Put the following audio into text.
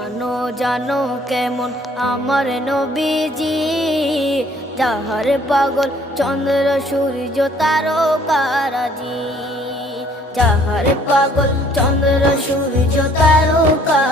জানো জানো কেমন আমার নবীজি, যাহার পাগল চন্দ্র সূর্য তারকারাজি, যাহার পাগল চন্দ্র সূর্য তারকা